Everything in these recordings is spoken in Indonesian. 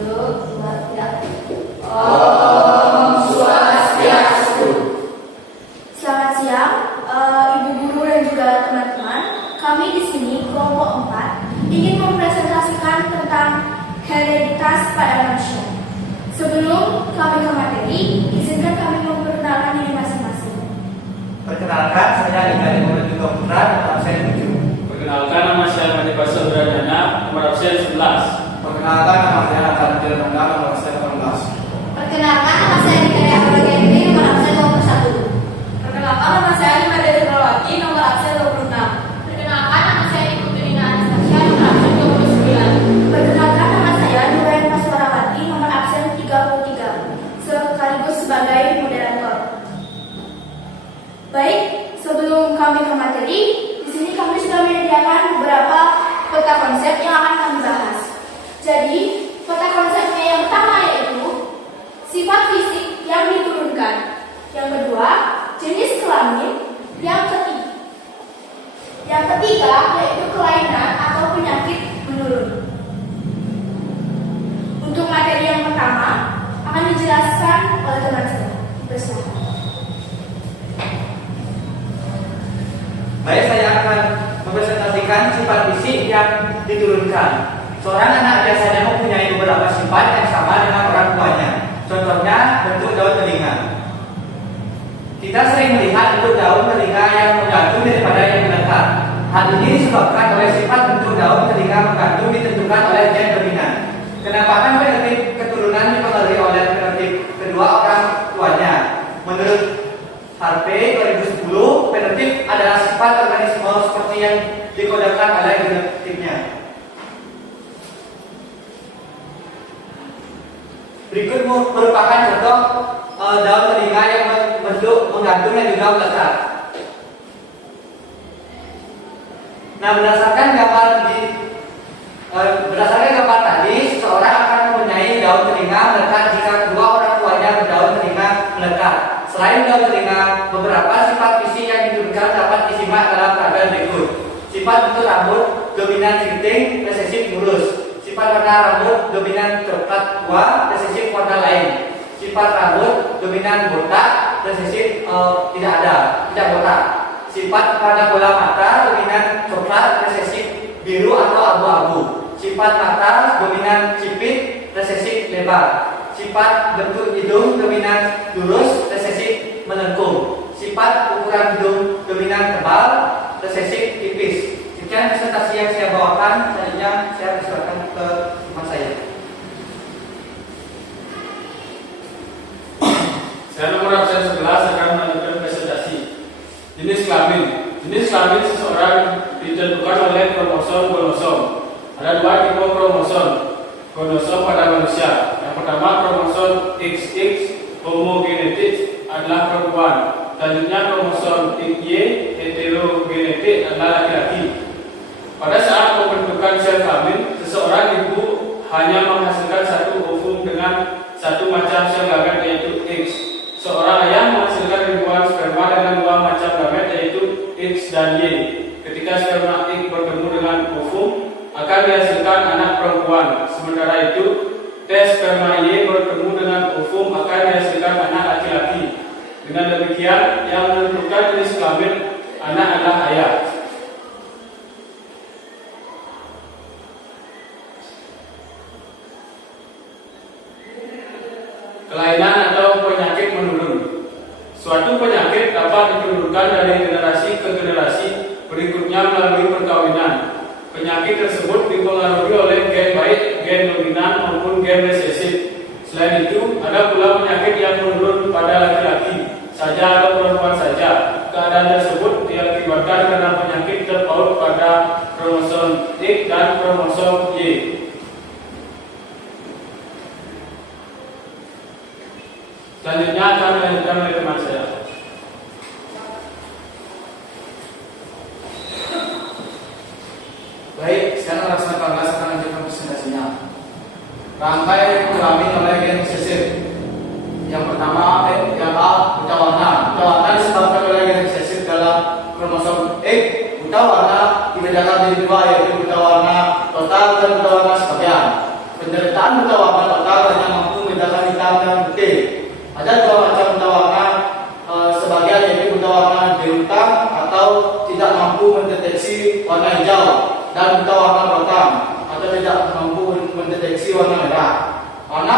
Om Swastiastu. Selamat siang, Ibu Guru dan juga teman-teman. Kami di sini kelompok 4 ingin mempresentasikan tentang hereditas pada manusia. Sebelum kami ke materi, izinkan kami memperkenalkan diri masing-masing. Perkenalkan, saya Ika Muhammad Juga Putra, nomor absen 7. Perkenalkan, nama saya Matipa Saudradana, nomor absen 11. Perkenalkan, nama saya Nathan Tirnanda, nomor absen 18. Perkenalkan, nama saya Dikari Apologendi, nomor absen 21. Perkenalkan, nama saya Lima Dede Prowati, nomor absen 26. Perkenalkan, nama saya Ibu Tudina Anastasia, nomor absen 29. Perkenalkan, nama saya Nurayan Paswarawati, nomor absen 33, sekaligus sebagai moderator. Baik, sebelum kami ke materi, di sini kami sudah menyediakan beberapa peta konsep yang akan kami bahas. Jadi, peta konsepnya yang pertama yaitu sifat fisik yang diturunkan. Yang kedua, jenis kelamin. Yang ketiga yaitu kelainan atau penyakit menurun. Untuk materi yang pertama akan dijelaskan oleh teman saya. Bersilakan. Baik, saya akan mempresentasikan sifat fisik yang diturunkan. Seorang anak biasanya mempunyai beberapa sifat yang sama dengan orang tuanya. Contohnya, bentuk daun telinga. Kita sering melihat bentuk daun telinga yang menggantung daripada yang melekat. Hal ini disebabkan oleh sifat bentuk daun telinga menggantung ditentukan oleh gen dominan. Kenampakan fenotip keturunan dipengaruhi oleh fenotip kedua orang tuanya. Menurut Harvey 2010, fenotip adalah sifat organisme seperti yang dikodekan oleh genotipnya. Berikut merupakan contoh daun telinga yang bentuk menggantung dan juga melekat. Nah, berdasarkan gambar tadi, seseorang akan mempunyai daun telinga melekat jika kedua orang tuanya berdaun telinga melekat. Selain daun telinga, beberapa sifat fisik yang diturunkan dapat disimak dalam tabel berikut. Sifat bentuk rambut dominan keriting, resesif lurus. Sifat warna rambut dominan coklat tua, resesif warna lain. Sifat rambut dominan botak, resesif tidak botak. Sifat pada bola mata dominan coklat, resesif biru atau abu-abu. Sifat mata dominan sipit, resesif lebar. Sifat bentuk hidung dominan lurus, resesif melengkung. Sifat ukuran hidung dominan tebal, resesif tipis. Sekian presentasi yang saya bawakan. Selanjutnya saya persilakan ke teman saya. Saya nomor absen 11 akan melanjutkan presentasi. Jenis kelamin. Jenis kelamin seseorang ditentukan oleh kromosom. Ada dua tipe kromosom pada manusia. Yang pertama, kromosom XX homogenetik adalah perempuan. Selanjutnya, kromosom XY heterogenetik adalah laki-laki. Pada saat pembentukan sel kelamin, seseorang ibu hanya menghasilkan satu ovum dengan satu macam sel gamet yaitu X. Seorang ayah menghasilkan ribuan sperma dengan dua macam gamet yaitu X dan Y. Ketika sperma X bertemu dengan ovum, akan dihasilkan anak perempuan. Sementara itu, tes sperma Y bertemu dengan ovum akan dihasilkan anak laki-laki. Dengan demikian, yang menentukan jenis kelamin anak adalah ayah. Kelainan atau penyakit menurun. Suatu penyakit dapat diturunkan dari generasi ke generasi berikutnya melalui perkawinan. Penyakit tersebut dipengaruhi oleh gen baik, gen dominan maupun gen resesif. Selain itu, ada pula penyakit yang menurun pada laki-laki saja atau perempuan saja. Keadaan tersebut diakibatkan karena penyakit terpaut pada kromosom X dan kromosom Y. Selanjutnya akan dilanjutkan oleh teman saya. Baik, sekarang laksana 18 akan lanjutkan presentasinya. Rangkai kelamin oleh gen resesif. Yang pertama ialah buta warna. Buta warna disebabkan oleh gen resesif dalam kromosom X. Buta warna dibedakan menjadi dua, yaitu buta warna total dan buta warna sebagian. Penderitaan buta warna total hanya mampu membedakan hitam dan putih. Ada dua macam buta warna, sebagian yaitu buta warna bintang atau tidak mampu mendeteksi warna hijau, dan buta warna rotan atau tidak mampu mendeteksi warna merah. Warna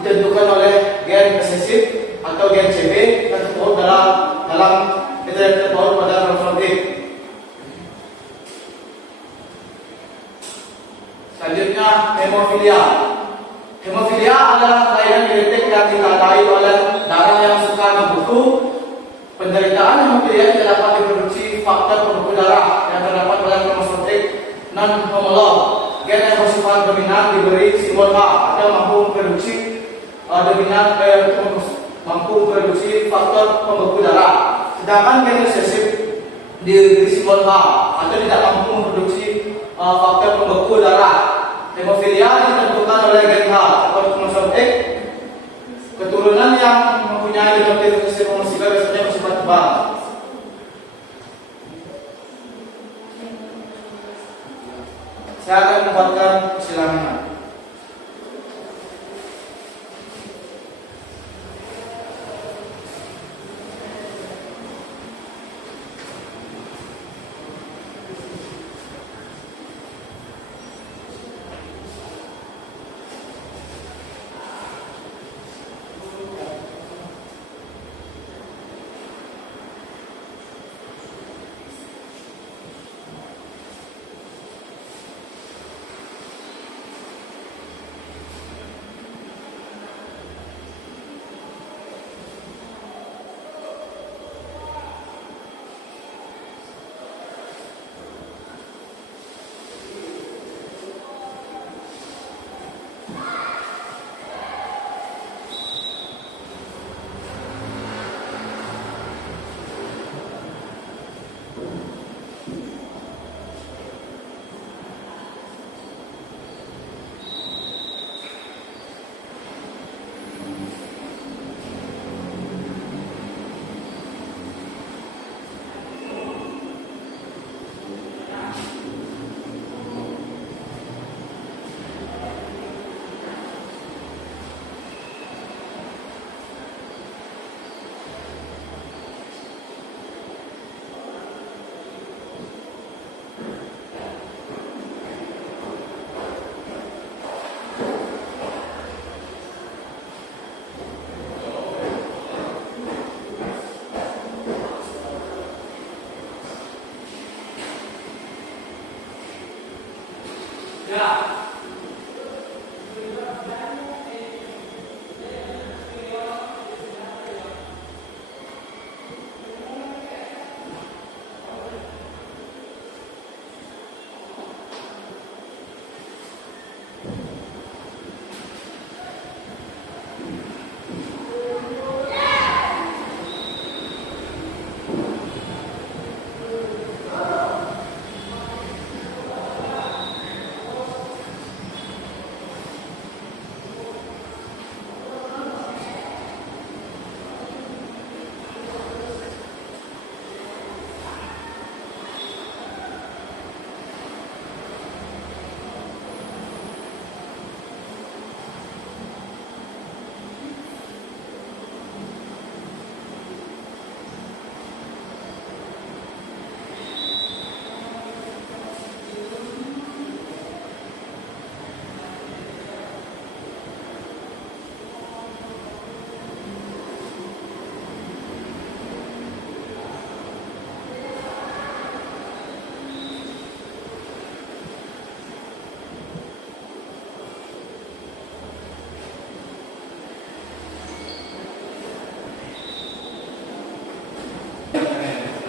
ditentukan oleh gen resesif atau gen CB yang terpaut dalam terpaut pada kromosom X. Selanjutnya, hemofilia. Hemofilia adalah kelainan genetik yang ditandai oleh darah yang suka membeku. Penderitaan hemofilia tidak dapat diproduksi faktor pembeku darah yang terdapat pada kromosom X non-homolog. Gen yang bersifat dominan diberi simbol H atau mampu memproduksi faktor pembeku darah. Sedangkan gen resesif diberi simbol H atau tidak mampu memproduksi faktor pembeku darah. Hemofilia ditentukan oleh gen H atau kromosom X. Keturunan yang mempunyai genotipe resesif homosiga biasanya bersifat tebal. Saya akan membuatkan persilangan.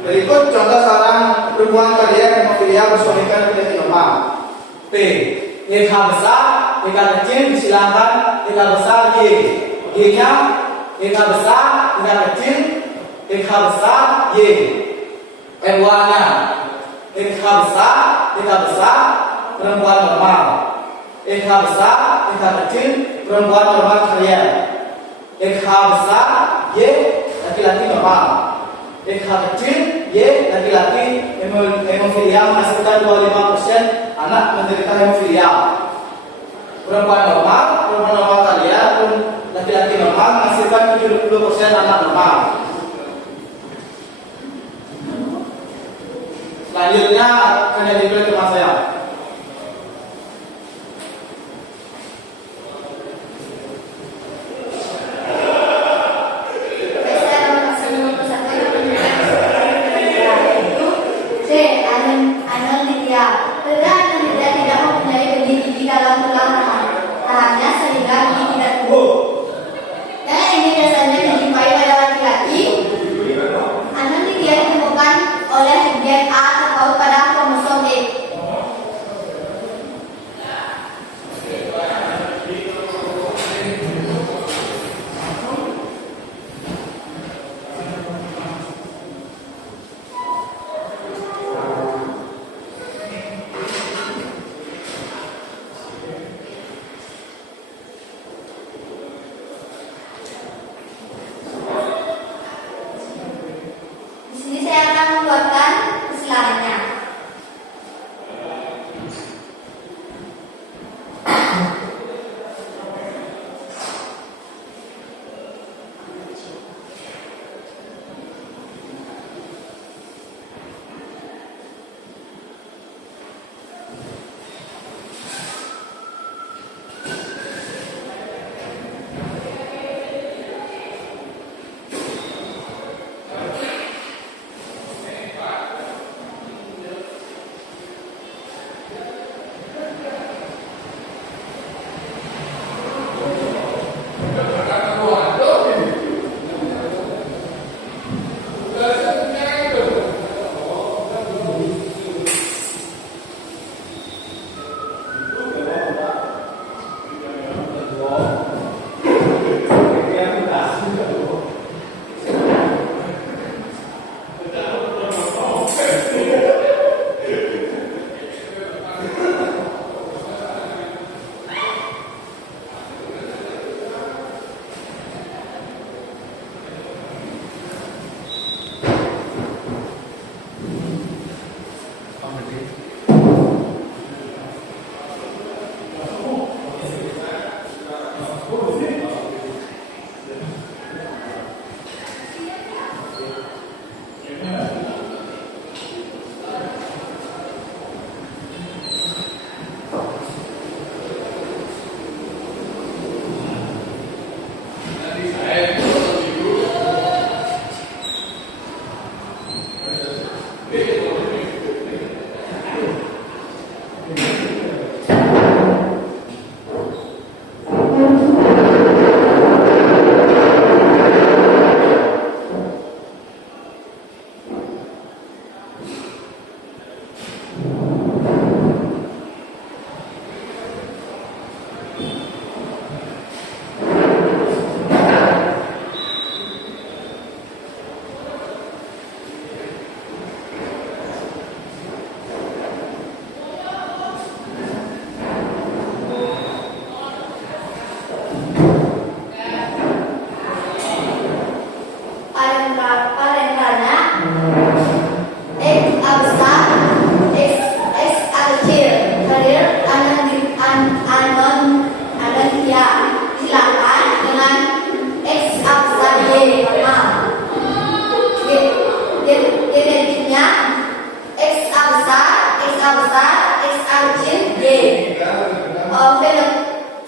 Berikut contoh seorang perempuan kardiak hemofilia bersuamikan penyakit normal. P. RH besar, RH kecil disilakan RH besar Y. Y-nya RH besar, RH kecil, RH besar Y. MY-nya RH besar, perempuan normal. RH besar, RH kecil, perempuan normal kardiak. RH besar Y, laki-laki normal. RH kecil Y, laki-laki hemofilia menghasilkan 25% anak menderita hemofilia. perempuan normal kalian pun laki-laki normal menghasilkan 70% anak normal. Selanjutnya akan diberi ke mas saya.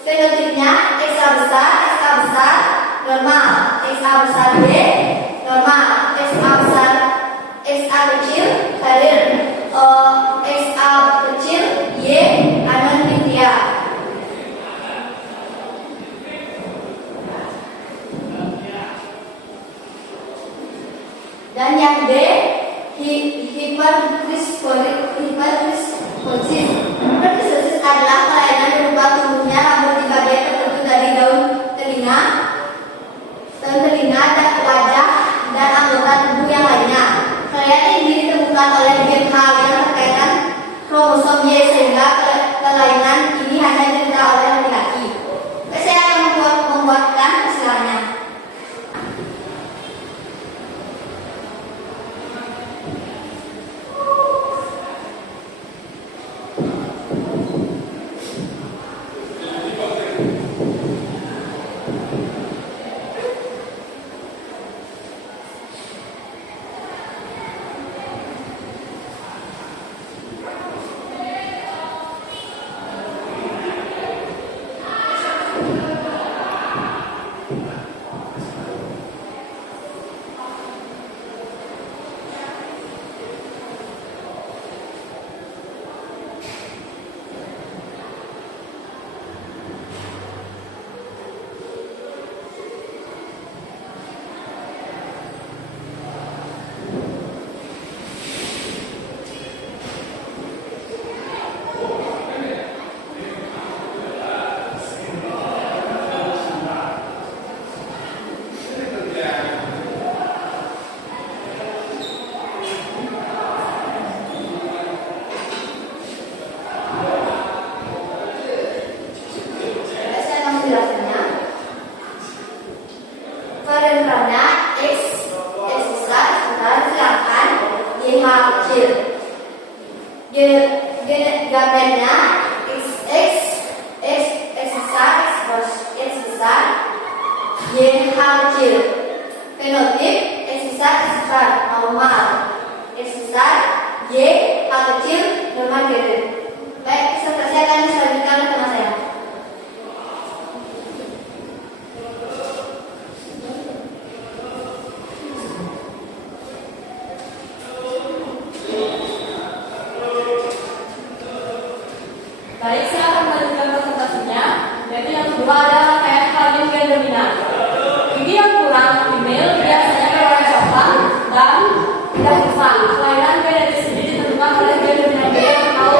Fenotipnya X besar, normal, X besar Y, normal, X besar, X kecil, karir, X kecil, Y, anomia. Dan yang D, hipertriskosis. Hipertriskosis adalah kelainan berupa tumbuhnya rambut di bagian tertentu dari daun telinga, wajah, dan anggota tubuh yang lainnya. Kelainan ini ditemukan oleh gen H yang berkaitan kromosom Y, sehingga kelainan ini hanya diderita oleh laki-laki. Saya akan membuatkan istilahnya. Y kecil. Fenotip X besar normal. X besar Y kecil normal gitu. Baik, seperti saya akan selanjutkan ke teman saya. Baik, saya akan melanjutkan presentasinya. Yaitu yang kedua adalah kayak kalian yang dominan. Ini yang kurang email biasanya berwarna coklat dan tidak besar. Kelainan P dari sini ditentukan oleh gen dominan Y atau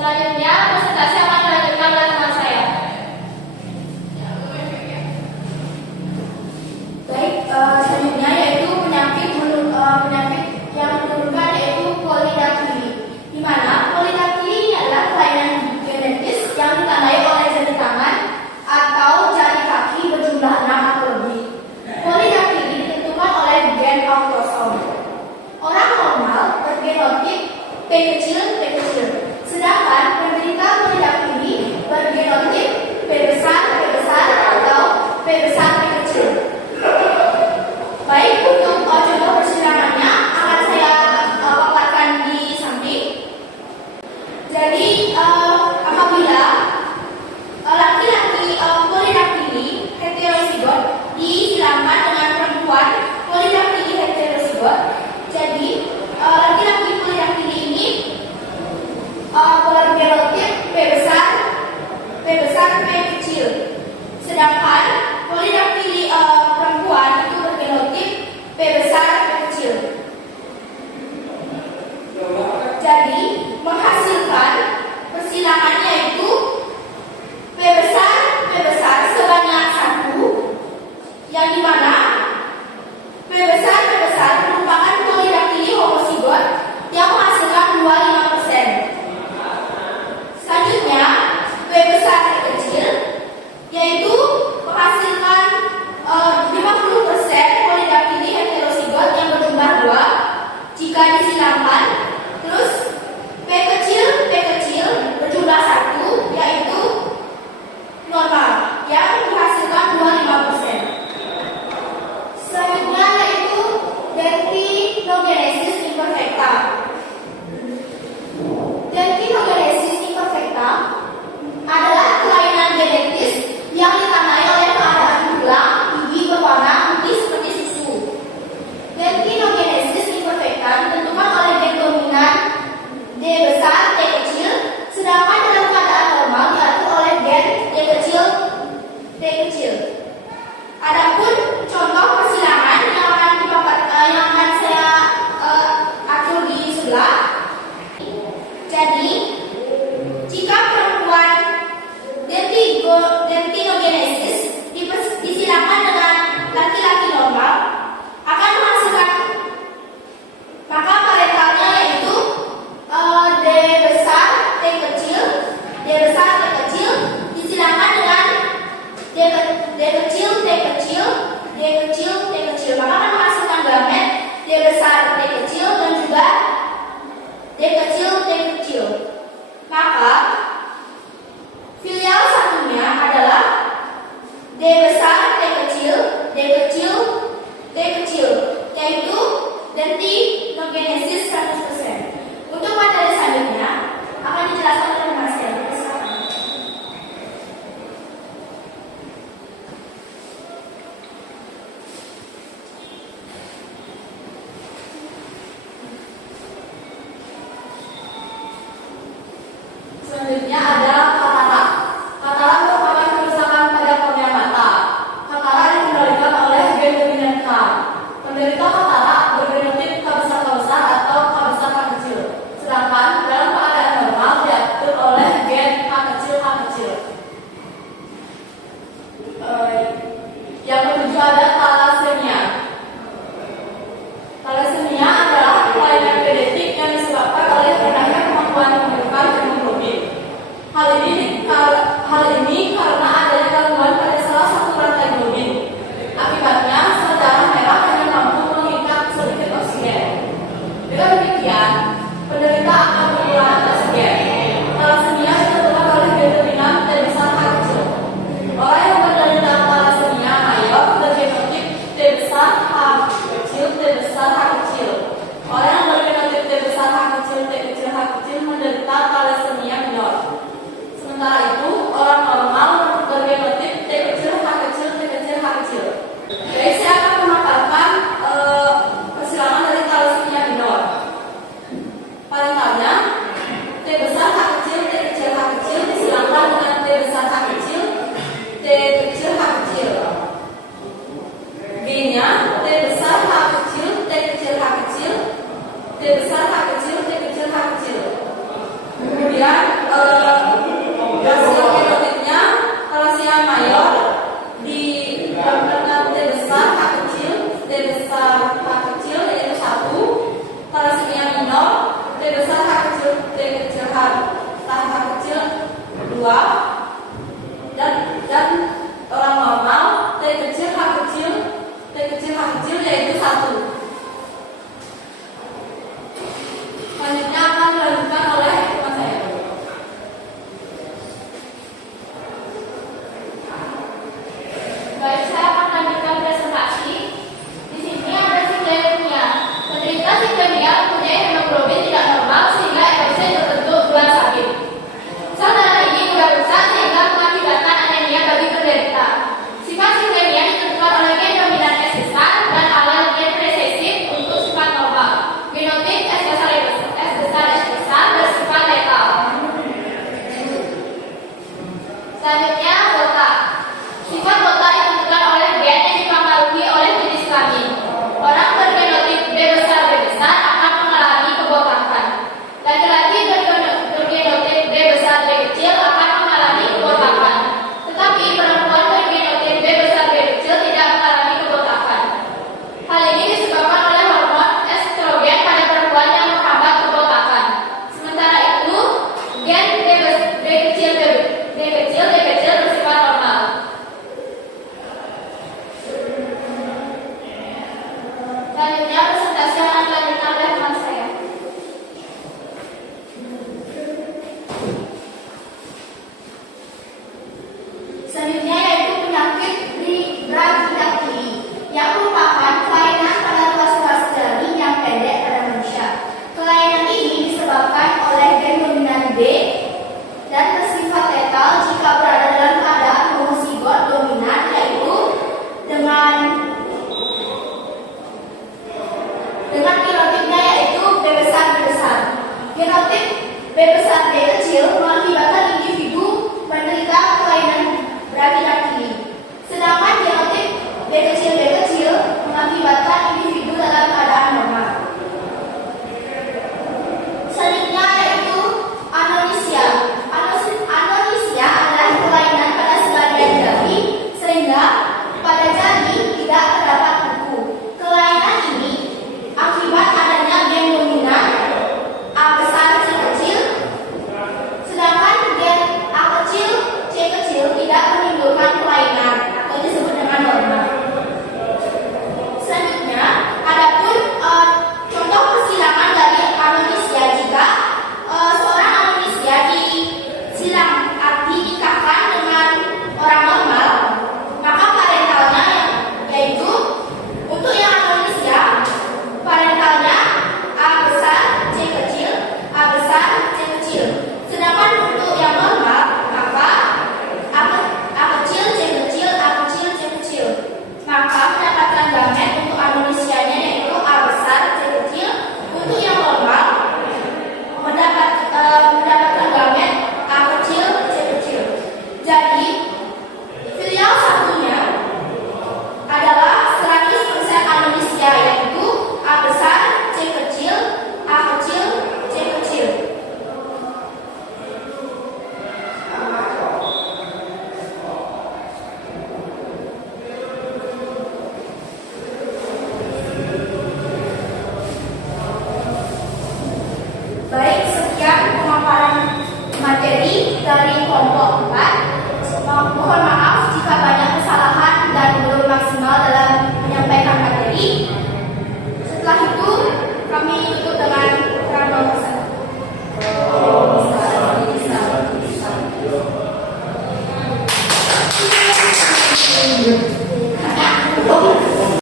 Selanjutnya, presentasi akan dilanjutkan oleh teman saya. Baik, selanjutnya yaitu penyakit yang menurunkan yaitu polidaktilis, di mana polidaktilis adalah kelainan genetis yang ditandai oleh jari tangan atau jari kaki berjumlah 6 atau lebih. Polidaktilis ditentukan oleh gen autosom. Orang normal bergenotip P kecil, sedangkan penderita polidaktilis bergenotip P besar atau P besar, P kecil. Baik, untuk contoh persidangannya akan saya paparkan di samping. Jadi, apabila laki-laki polidaktilis heterozigot disilamkan dengan perempuan polidaktilis heterozigot, jadi laki-laki polidaktilis ini bergenotip P besar, P kecil, sedangkan polidaktilis perempuan itu bergenotip P besar, P kecil. Jadi menghasilkan persilangan yaitu P besar sebanyak 1, yang dimana P besar merupakan polidaktilis homozigot yang menghasilkan 25%. Selanjutnya P besar, P kecil yaitu menghasilkan 50% polidaktilis heterozigot yang berjumlah 2 jika disilamkan. Terus P kecil berjumlah 1 yaitu normal yang menghasilkan 25%. Selanjutnya yaitu dentinogenesis imperfecta. Dentinogenesis imperfecta adalah kelainan genetis yang ditandai oleh keadaan tulang gigi berwarna putih seperti susu. Dentinogenesis imperfecta ditentukan oleh gen dominan D besar, T kecil, sedangkan dalam keadaan normal diatur oleh gen D kecil, T kecil. Adapun contoh persilangan yang akan saya atur di sebelah. Jadi, jika perempuan dentinogenesis disilangkan dengan laki-laki normal, akan menghasilkan maka parentalnya yaitu D besar, T kecil, disilangkan dengan D kecil, T kecil, maka akan menghasilkan gamet D besar, T kecil dan juga D kecil,